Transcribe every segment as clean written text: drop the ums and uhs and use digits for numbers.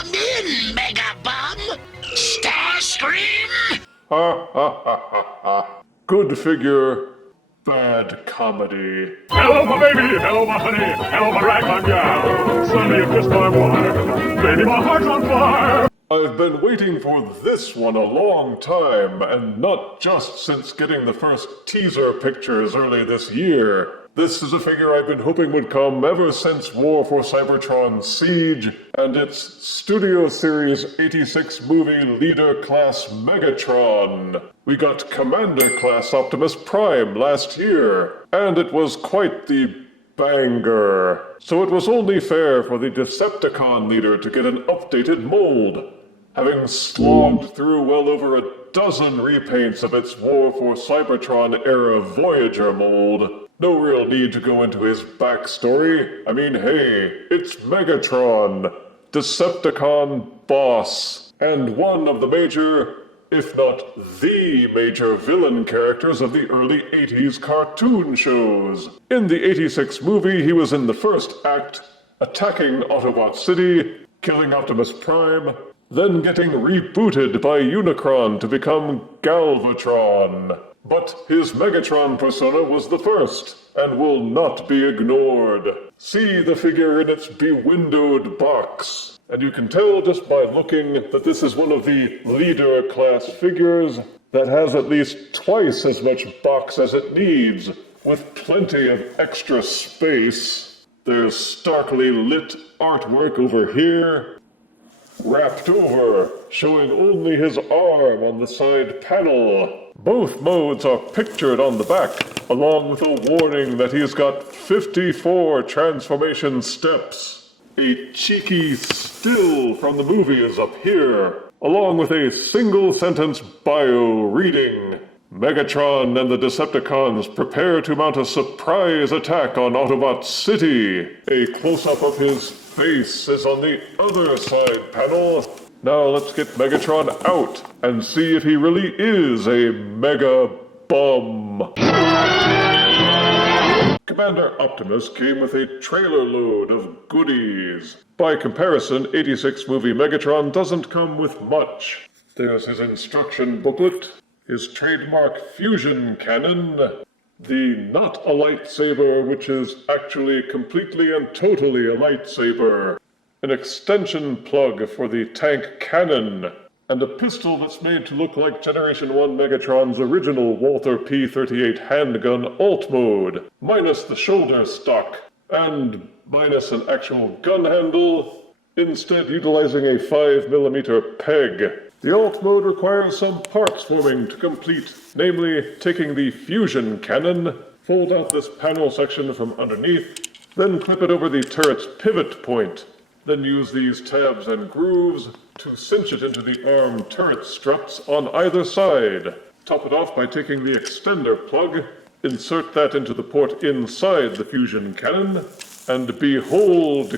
Come in, Mega Bum! Starscream! Ha ha ha ha ha. Good figure, bad comedy. Hello, my baby! Hello, my honey! Hello, my ragtime gal! Son, you kissed my wife! Baby, my heart's on fire! I've been waiting for this one a long time, and not just since getting the first teaser pictures early this year. This is a figure I've been hoping would come ever since War for Cybertron Siege, and it's Studio Series 86 movie leader class Megatron. We got Commander class Optimus Prime last year, and it was quite the banger. So it was only fair for the Decepticon leader to get an updated mold. Having slogged through well over a dozen repaints of its War for Cybertron era Voyager mold, no real need to go into his backstory. I mean, hey, it's Megatron, Decepticon boss, and one of the major, if not the major villain characters of the early 80s cartoon shows. In the 86 movie, he was in the first act, attacking Autobot City, killing Optimus Prime, then getting rebooted by Unicron to become Galvatron. But his Megatron persona was the first, and will not be ignored. See the figure in its bewindowed box, and you can tell just by looking that this is one of the leader class figures that has at least twice as much box as it needs, with plenty of extra space. There's starkly lit artwork over here, wrapped over, showing only his arm on the side panel. Both modes are pictured on the back, along with a warning that he's got 54 transformation steps. A cheeky still from the movie is up here, along with a single-sentence bio reading, Megatron and the Decepticons prepare to mount a surprise attack on Autobot City. A close-up of his face is on the other side panel. Now let's get Megatron out and see if he really is a mega bum. Commander Optimus came with a trailer load of goodies. By comparison, 86 movie Megatron doesn't come with much. There's his instruction booklet, his trademark fusion cannon, the not a lightsaber which is actually completely and totally a lightsaber, an extension plug for the tank cannon, and a pistol that's made to look like Generation 1 Megatron's original Walther P-38 handgun alt mode, minus the shoulder stock, and minus an actual gun handle, instead utilizing a 5mm peg. The alt mode requires some parts forming to complete, namely taking the fusion cannon, fold out this panel section from underneath, then clip it over the turret's pivot point, then use these tabs and grooves to cinch it into the arm turret struts on either side. Top it off by taking the extender plug, insert that into the port inside the fusion cannon, and behold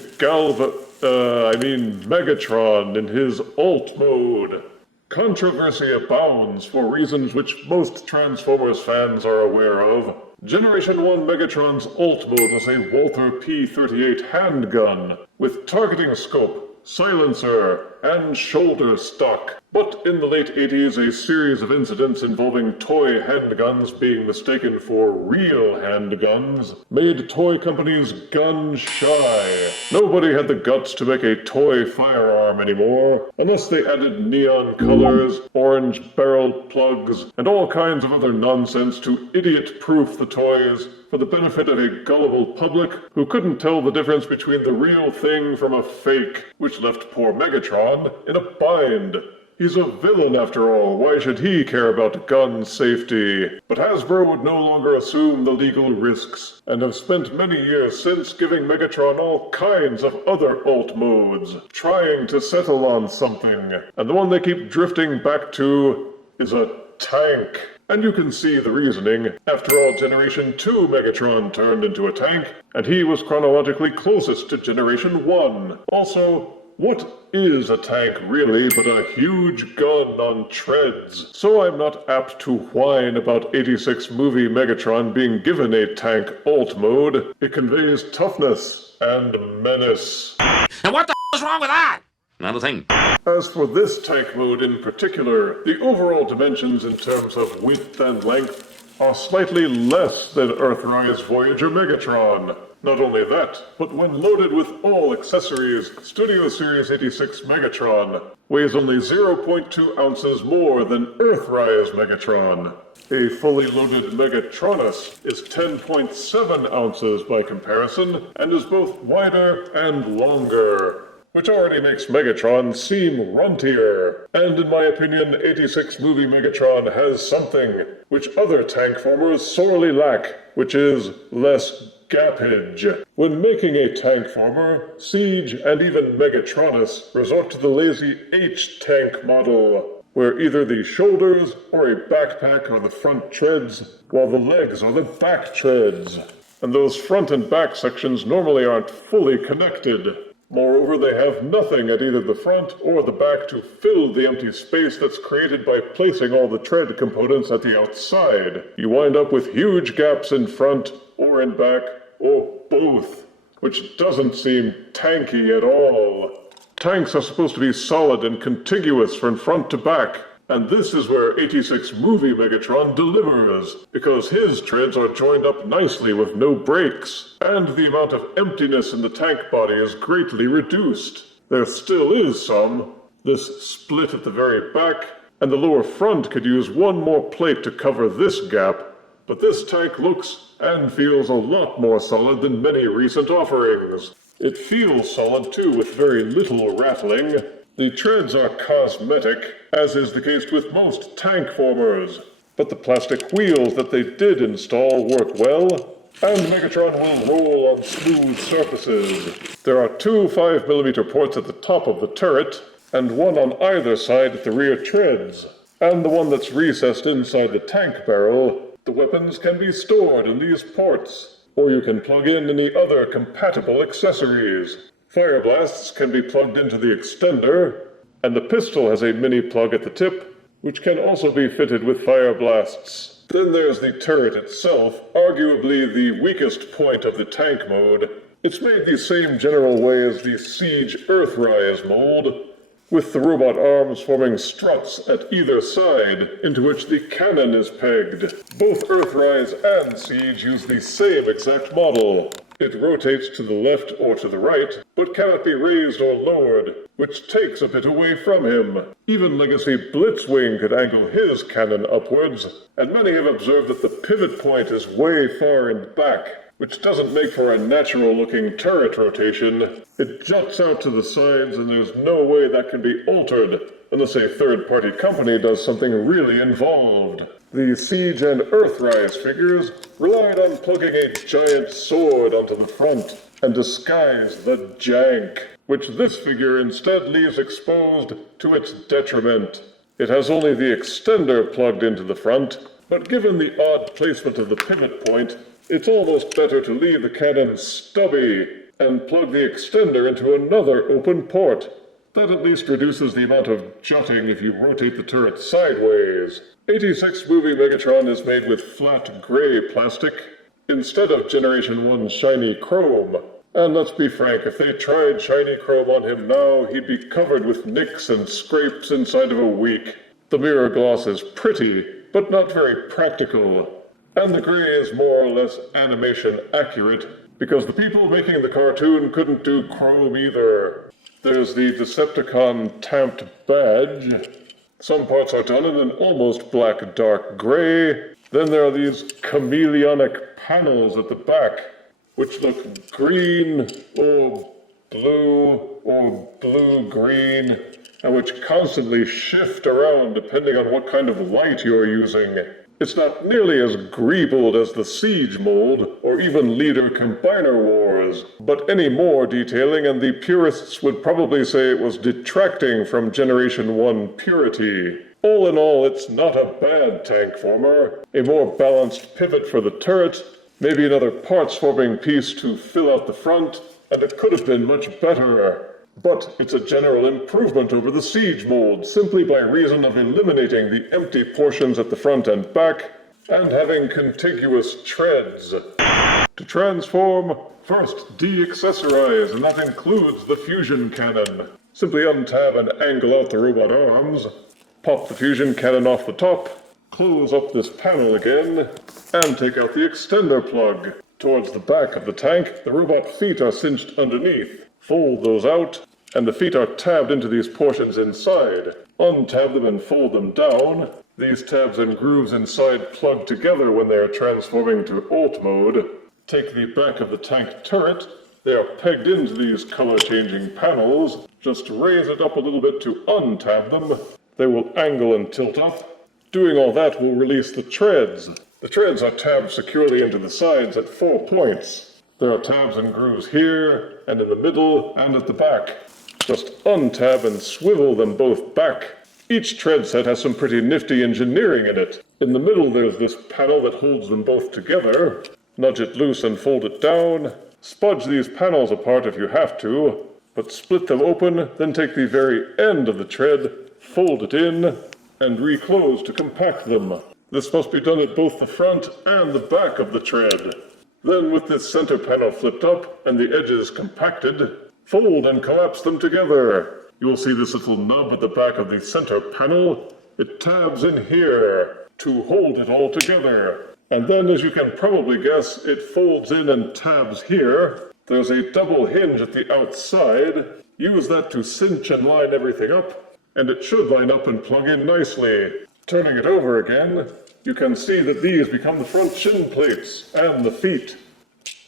Megatron in his alt mode. Controversy abounds for reasons which most Transformers fans are aware of. Generation 1 Megatron's alt mode was a Walther P-38 handgun with targeting scope, silencer, and shoulder stock. But in the late 80s, a series of incidents involving toy handguns being mistaken for real handguns made toy companies gun shy. Nobody had the guts to make a toy firearm anymore, unless they added neon colors, orange-barreled plugs, and all kinds of other nonsense to idiot-proof the toys for the benefit of a gullible public who couldn't tell the difference between the real thing from a fake, which left poor Megatron in a bind. He's a villain after all, why should he care about gun safety? But Hasbro would no longer assume the legal risks, and have spent many years since giving Megatron all kinds of other alt modes, trying to settle on something. And the one they keep drifting back to is a tank. And you can see the reasoning. After all, Generation 2 Megatron turned into a tank, and he was chronologically closest to Generation 1. Also, what is a tank really but a huge gun on treads? So I'm not apt to whine about 86 movie Megatron being given a tank alt mode. It conveys toughness and menace. And what the is wrong with that? not a thing. As for this tank mode in particular, the overall dimensions in terms of width and length are slightly less than Earthrise Voyager Megatron. Not only that, but when loaded with all accessories, Studio Series 86 Megatron weighs only 0.2 ounces more than Earthrise Megatron. A fully loaded Megatronus is 10.7 ounces by comparison, and is both wider and longer, which already makes Megatron seem runtier. And in my opinion, 86 movie Megatron has something which other tank formers sorely lack, which is less gappage. When making a tank former, Siege and even Megatronus resort to the lazy H-tank model, where either the shoulders or a backpack are the front treads, while the legs are the back treads. And those front and back sections normally aren't fully connected. Moreover, they have nothing at either the front or the back to fill the empty space that's created by placing all the tread components at the outside. You wind up with huge gaps in front or in back, or both, which doesn't seem tanky at all. Tanks are supposed to be solid and contiguous from front to back, and this is where 86 movie Megatron delivers, because his treads are joined up nicely with no breaks, and the amount of emptiness in the tank body is greatly reduced. There still is some, this split at the very back, and the lower front could use one more plate to cover this gap, but this tank looks and feels a lot more solid than many recent offerings. It feels solid too, with very little rattling. The treads are cosmetic, as is the case with most tank formers, but the plastic wheels that they did install work well, and Megatron will roll on smooth surfaces. There are two 5mm ports at the top of the turret, and one on either side at the rear treads, and the one that's recessed inside the tank barrel. The weapons can be stored in these ports, or you can plug in any other compatible accessories. Fire blasts can be plugged into the extender, and the pistol has a mini plug at the tip, which can also be fitted with fire blasts. Then there's the turret itself, arguably the weakest point of the tank mode. It's made the same general way as the Siege Earthrise mold, with the robot arms forming struts at either side, into which the cannon is pegged. Both Earthrise and Siege use the same exact model. It rotates to the left or to the right, but cannot be raised or lowered, which takes a bit away from him. Even Legacy Blitzwing could angle his cannon upwards, and many have observed that the pivot point is way far in back, which doesn't make for a natural-looking turret rotation. It juts out to the sides, and there's no way that can be altered, unless a third-party company does something really involved. The Siege and Earthrise figures relied on plugging a giant sword onto the front, and disguise the jank, which this figure instead leaves exposed to its detriment. It has only the extender plugged into the front, but given the odd placement of the pivot point, it's almost better to leave the cannon stubby and plug the extender into another open port. That at least reduces the amount of jutting if you rotate the turret sideways. 86 movie Megatron is made with flat gray plastic instead of Generation 1 shiny chrome. And let's be frank, if they tried shiny chrome on him now, he'd be covered with nicks and scrapes inside of a week. The mirror gloss is pretty, but not very practical. And the gray is more or less animation accurate, because the people making the cartoon couldn't do chrome either. There's the Decepticon tamped badge. Some parts are done in an almost black dark gray. Then there are these chameleonic panels at the back, which look green or blue-green, and which constantly shift around depending on what kind of light you're using. It's not nearly as greebled as the Siege mold, or even Leader Combiner Wars, but any more detailing and the purists would probably say it was detracting from Generation 1 purity. All in all, it's not a bad tank former. A more balanced pivot for the turret, maybe another parts-forming piece to fill out the front, and it could have been much better. But it's a general improvement over the Siege mold, simply by reason of eliminating the empty portions at the front and back, and having contiguous treads. To transform, first de-accessorize, and that includes the fusion cannon. Simply untab and angle out the robot arms, pop the fusion cannon off the top, close up this panel again, and take out the extender plug. Towards the back of the tank, the robot feet are cinched underneath. Fold those out, and the feet are tabbed into these portions inside. Untab them and fold them down. These tabs and grooves inside plug together when they are transforming to alt mode. Take the back of the tank turret. They are pegged into these color-changing panels. Just raise it up a little bit to untab them. They will angle and tilt up. Doing all that will release the treads. The treads are tabbed securely into the sides at 4 points. There are tabs and grooves here, and in the middle, and at the back. Just untab and swivel them both back. Each tread set has some pretty nifty engineering in it. In the middle there's this panel that holds them both together. Nudge it loose and fold it down. Spudge these panels apart if you have to, but split them open, then take the very end of the tread, fold it in, and reclose to compact them. This must be done at both the front and the back of the tread. Then with this center panel flipped up and the edges compacted, fold and collapse them together. You will see this little nub at the back of the center panel. It tabs in here to hold it all together. And then, as you can probably guess, it folds in and tabs here. There's a double hinge at the outside. Use that to cinch and line everything up, and it should line up and plug in nicely. Turning it over again, you can see that these become the front shin plates and the feet.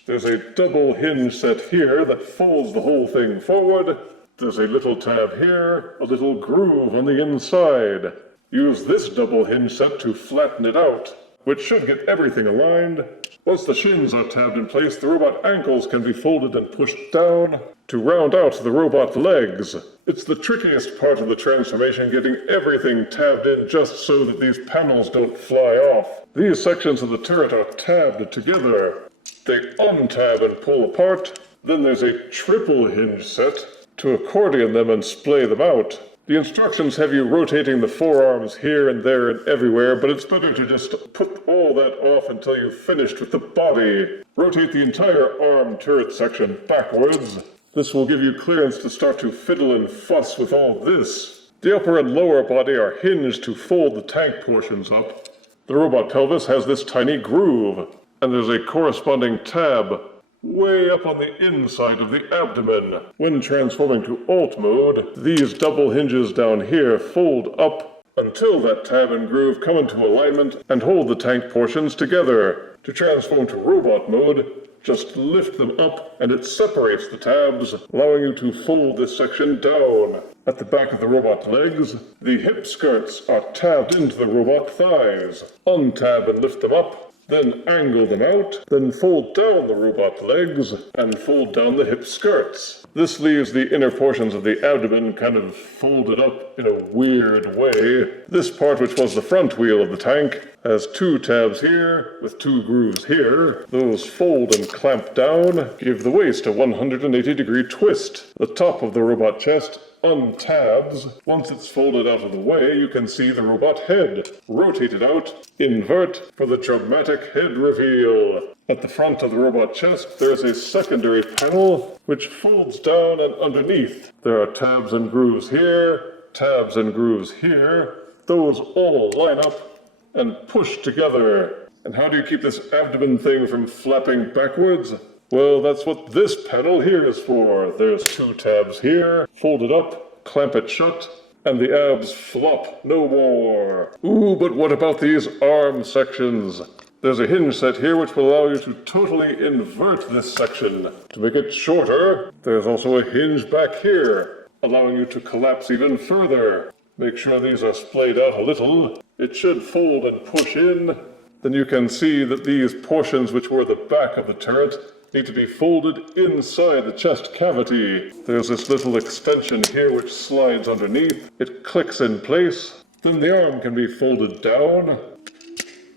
There's a double hinge set here that folds the whole thing forward. There's a little tab here, a little groove on the inside. Use this double hinge set to flatten it out, which should get everything aligned. Once the shins are tabbed in place, the robot ankles can be folded and pushed down to round out the robot legs. It's the trickiest part of the transformation, getting everything tabbed in just so that these panels don't fly off. These sections of the turret are tabbed together. They untab and pull apart. Then there's a triple hinge set to accordion them and splay them out. The instructions have you rotating the forearms here and there and everywhere, but it's better to just put all that off until you've finished with the body. Rotate the entire arm turret section backwards. This will give you clearance to start to fiddle and fuss with all this. The upper and lower body are hinged to fold the tank portions up. The robot pelvis has this tiny groove, and there's a corresponding tab way up on the inside of the abdomen. When transforming to alt mode, these double hinges down here fold up until that tab and groove come into alignment and hold the tank portions together. To transform to robot mode, just lift them up and it separates the tabs, allowing you to fold this section down. At the back of the robot legs, the hip skirts are tabbed into the robot thighs. Untab and lift them up, then angle them out, then fold down the robot legs, and fold down the hip skirts. This leaves the inner portions of the abdomen kind of folded up in a weird way. This part, which was the front wheel of the tank, has 2 tabs here, with 2 grooves here. Those fold and clamp down, give the waist a 180-degree twist. The top of the robot chest untabs. Once it's folded out of the way, you can see the robot head. Rotate it out, invert for the dramatic head reveal. At the front of the robot chest, there is a secondary panel which folds down and underneath. There are tabs and grooves here, tabs and grooves here. Those all line up and push together. And how do you keep this abdomen thing from flapping backwards? Well, that's what this panel here is for. There's 2 tabs here, fold it up, clamp it shut, and the abs flop no more. Ooh, but what about these arm sections? There's a hinge set here which will allow you to totally invert this section. To make it shorter, there's also a hinge back here, allowing you to collapse even further. Make sure these are splayed out a little. It should fold and push in. Then you can see that these portions which were the back of the turret need to be folded inside the chest cavity. There's this little extension here which slides underneath. It clicks in place. Then the arm can be folded down.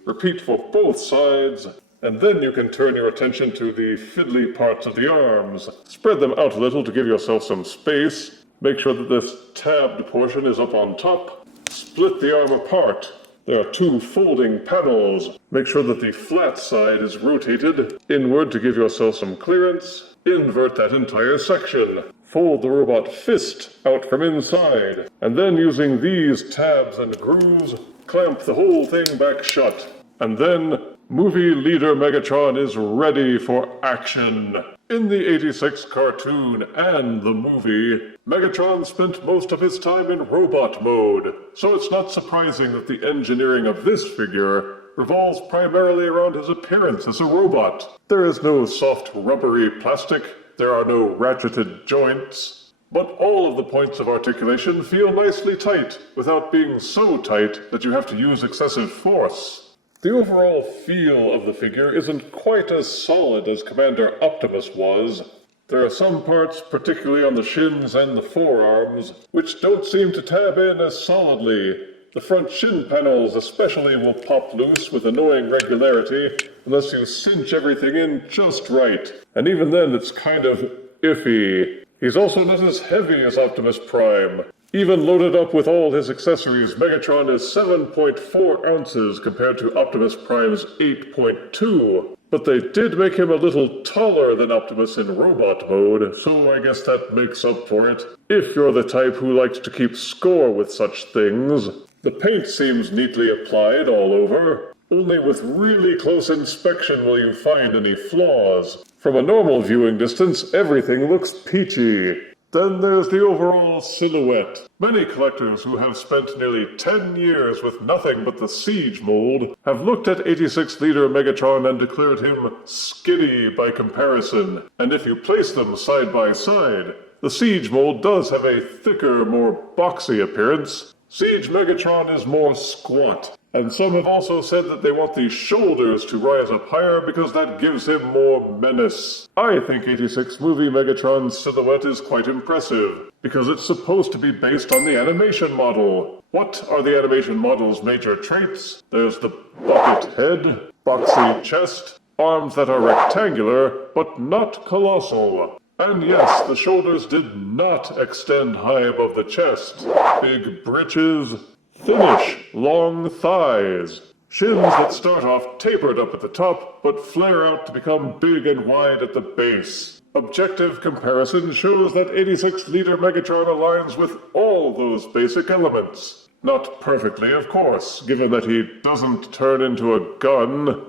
Repeat for both sides. And then you can turn your attention to the fiddly parts of the arms. Spread them out a little to give yourself some space. Make sure that this tabbed portion is up on top. Split the arm apart. There are 2 folding panels. Make sure that the flat side is rotated inward to give yourself some clearance. Invert that entire section. fold the robot fist out from inside, and then using these tabs and grooves, clamp the whole thing back shut. And then, movie leader Megatron is ready for action. In the '86 cartoon and the movie, Megatron spent most of his time in robot mode, so it's not surprising that the engineering of this figure revolves primarily around his appearance as a robot. There is no soft rubbery plastic, there are no ratcheted joints, but all of the points of articulation feel nicely tight without being so tight that you have to use excessive force. The overall feel of the figure isn't quite as solid as Commander Optimus was. There are some parts, particularly on the shins and the forearms, which don't seem to tab in as solidly. The front shin panels especially will pop loose with annoying regularity unless you cinch everything in just right, and even then it's kind of iffy. He's also not as heavy as Optimus Prime. Even loaded up with all his accessories, Megatron is 7.4 ounces compared to Optimus Prime's 8.2. But they did make him a little taller than Optimus in robot mode, so I guess that makes up for it. If you're the type who likes to keep score with such things. The paint seems neatly applied all over. Only with really close inspection will you find any flaws. From a normal viewing distance, everything looks peachy. Then there's the overall silhouette. Many collectors who have spent nearly 10 years with nothing but the Siege mold have looked at 86 leader Megatron and declared him skinny by comparison. And if you place them side by side, the Siege mold does have a thicker, more boxy appearance. Siege Megatron is more squat, and some have also said that they want the shoulders to rise up higher because that gives him more menace. I think 86 movie Megatron's silhouette is quite impressive, because it's supposed to be based on the animation model. What are the animation model's major traits? There's the bucket head, boxy chest, arms that are rectangular, but not colossal. And yes, the shoulders did not extend high above the chest. Big britches, thinnish, long thighs. Shins that start off tapered up at the top, but flare out to become big and wide at the base. Objective comparison shows that 86 leader Megatron aligns with all those basic elements. Not perfectly, of course, given that he doesn't turn into a gun.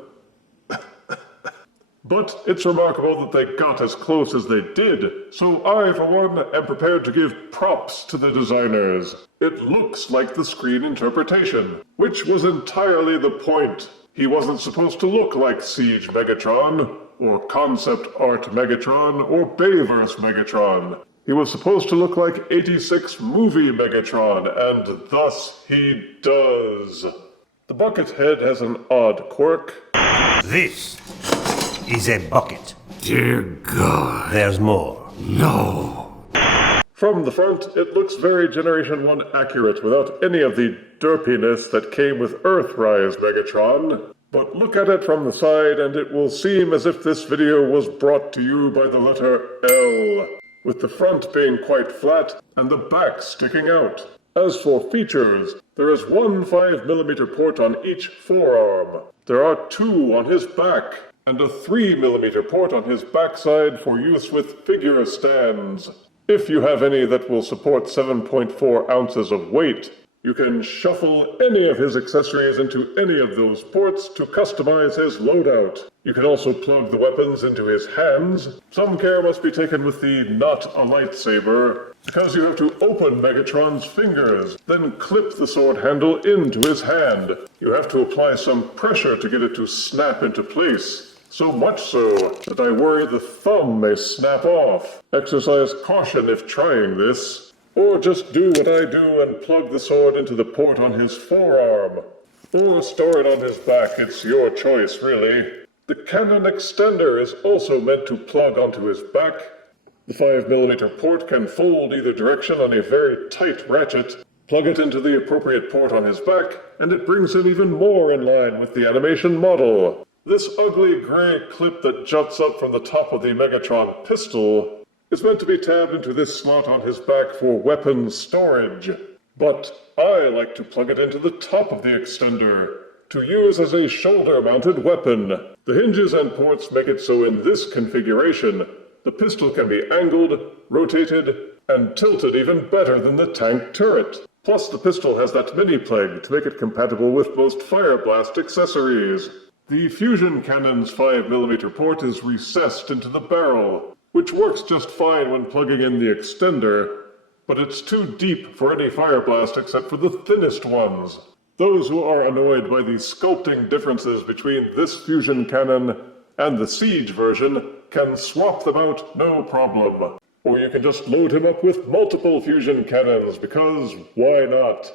But it's remarkable that they got as close as they did, so I, for one, am prepared to give props to the designers. It looks like the screen interpretation, which was entirely the point. He wasn't supposed to look like Siege Megatron, or Concept Art Megatron, or Bayverse Megatron. He was supposed to look like 86 movie Megatron, and thus he does. The bucket head has an odd quirk. This is a bucket. Dear God. There's more. No. From the front, it looks very Generation 1 accurate without any of the derpiness that came with Earthrise Megatron. But look at it from the side and it will seem as if this video was brought to you by the letter L, with the front being quite flat and the back sticking out. As for features, there is one 5mm port on each forearm. There are two on his back, and a 3mm port on his backside for use with figure stands. If you have any that will support 7.4 ounces of weight, you can shuffle any of his accessories into any of those ports to customize his loadout. You can also plug the weapons into his hands. Some care must be taken with the not a lightsaber, because you have to open Megatron's fingers, then clip the sword handle into his hand. You have to apply some pressure to get it to snap into place. So much so that I worry the thumb may snap off. Exercise caution if trying this. Or just do what I do and plug the sword into the port on his forearm. Or store it on his back, it's your choice really. The cannon extender is also meant to plug onto his back. The 5mm port can fold either direction on a very tight ratchet. Plug it into the appropriate port on his back, and it brings him even more in line with the animation model. This ugly gray clip that juts up from the top of the Megatron pistol is meant to be tabbed into this slot on his back for weapon storage. But I like to plug it into the top of the extender to use as a shoulder-mounted weapon. The hinges and ports make it so in this configuration, The pistol can be angled, rotated, and tilted even better than the tank turret. Plus, the pistol has that mini-plug to make it compatible with most fire blast accessories. The fusion cannon's 5mm port is recessed into the barrel, which works just fine when plugging in the extender, but it's too deep for any fire blast except for the thinnest ones. Those who are annoyed by the sculpting differences between this fusion cannon and the Siege version can swap them out no problem. Or you can just load him up with multiple fusion cannons, because why not?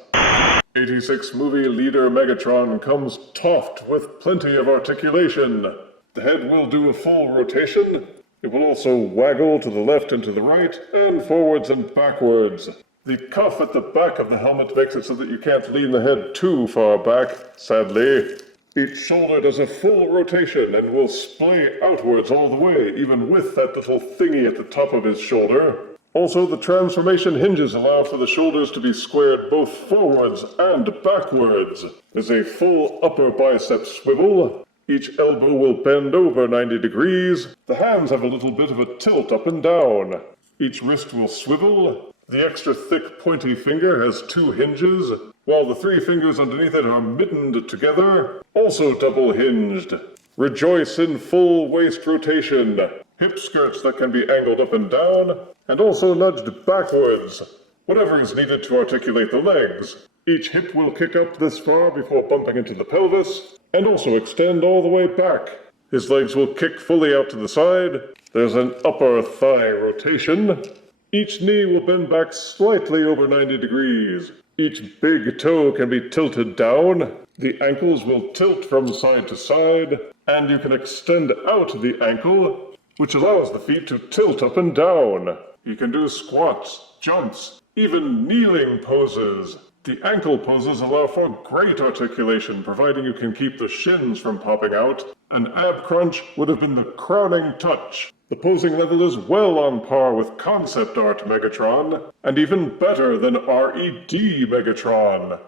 86 movie leader Megatron comes topped with plenty of articulation. The head will do a full rotation. It will also waggle to the left and to the right, and forwards and backwards. The cuff at the back of the helmet makes it so that you can't lean the head too far back, sadly. Each shoulder does a full rotation and will splay outwards all the way, even with that little thingy at the top of his shoulder. Also, the transformation hinges allow for the shoulders to be squared both forwards and backwards. There's a full upper bicep swivel. Each elbow will bend over 90 degrees. The hands have a little bit of a tilt up and down. Each wrist will swivel. The extra thick pointy finger has 2 hinges, while the 3 fingers underneath it are mittened together, also double hinged. Rejoice in full waist rotation. Hip skirts that can be angled up and down, and also nudged backwards. Whatever is needed to articulate the legs. Each hip will kick up this far before bumping into the pelvis, and also extend all the way back. His legs will kick fully out to the side. There's an upper thigh rotation. Each knee will bend back slightly over 90 degrees. Each big toe can be tilted down. The ankles will tilt from side to side, and you can extend out the ankle, which allows the feet to tilt up and down. You can do squats, jumps, even kneeling poses. The ankle poses allow for great articulation, providing you can keep the shins from popping out. An ab crunch would have been the crowning touch. The posing level is well on par with concept art Megatron, and even better than RED Megatron.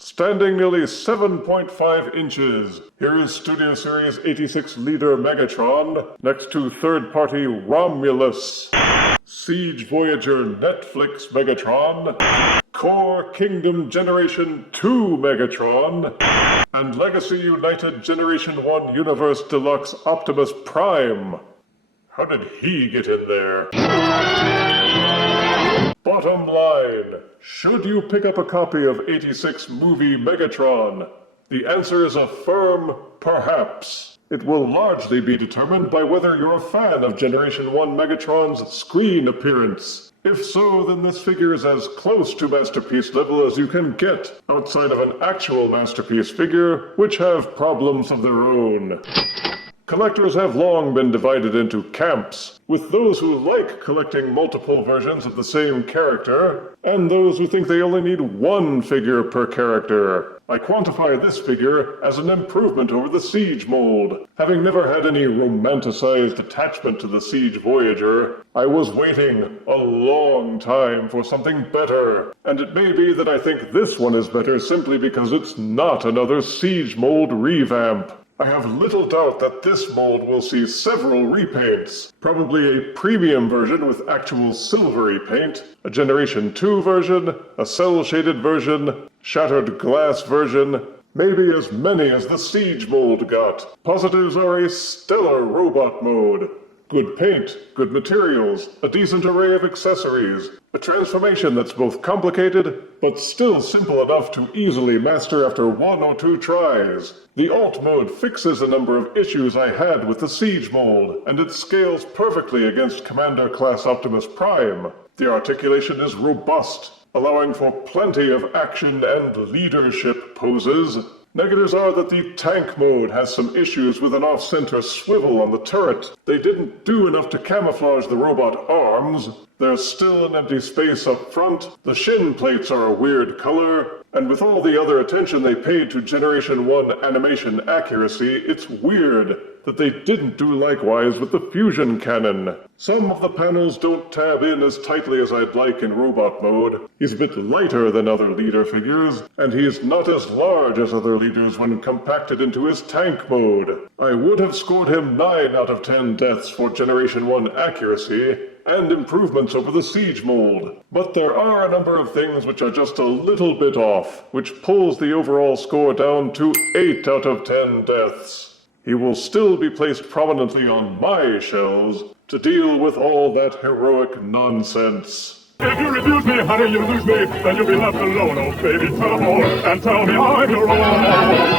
Standing nearly 7.5 inches, here is Studio Series 86 leader Megatron, next to third-party Romulus, Siege Voyager Netflix Megatron, Core Kingdom Generation 2 Megatron, and Legacy United Generation 1 Universe Deluxe Optimus Prime. How did he get in there? Bottom line, should you pick up a copy of 86 movie Megatron? The answer is a firm perhaps. It will largely be determined by whether you're a fan of Generation 1 Megatron's screen appearance. If so, then this figure is as close to masterpiece level as you can get, outside of an actual masterpiece figure, which have problems of their own. Collectors have long been divided into camps, with those who like collecting multiple versions of the same character, and those who think they only need one figure per character. I quantify this figure as an improvement over the Siege mold. Having never had any romanticized attachment to the Siege Voyager, I was waiting a long time for something better. And it may be that I think this one is better simply because it's not another Siege mold revamp. I have little doubt that this mold will see several repaints. Probably a premium version with actual silvery paint, a Generation 2 version, a cel-shaded version, shattered glass version, maybe as many as the Siege mold got. Positives are a stellar robot mode. Good paint, good materials, a decent array of accessories, a transformation that's both complicated, but still simple enough to easily master after 1 or 2 tries. The alt mode fixes a number of issues I had with the Siege mold, and it scales perfectly against Commander-class Optimus Prime. The articulation is robust, allowing for plenty of action and leadership poses. Negatives are that the tank mode has some issues with an off-center swivel on the turret. They didn't do enough to camouflage the robot arms. There's still an empty space up front. The shin plates are a weird color. And with all the other attention they paid to Generation 1 animation accuracy, it's weird. that they didn't do likewise with the fusion cannon. Some of the panels don't tab in as tightly as I'd like in robot mode. He's a bit lighter than other leader figures, and he is not as large as other leaders when compacted into his tank mode. I would have scored him 9 out of 10 deaths for Generation 1 accuracy, and improvements over the Siege mold. But there are a number of things which are just a little bit off, which pulls the overall score down to 8 out of 10 deaths. He will still be placed prominently on my shelves to deal with all that heroic nonsense. If you refuse me, honey, you lose me, then you'll be left alone, oh baby, tell all, and tell me I'm your own.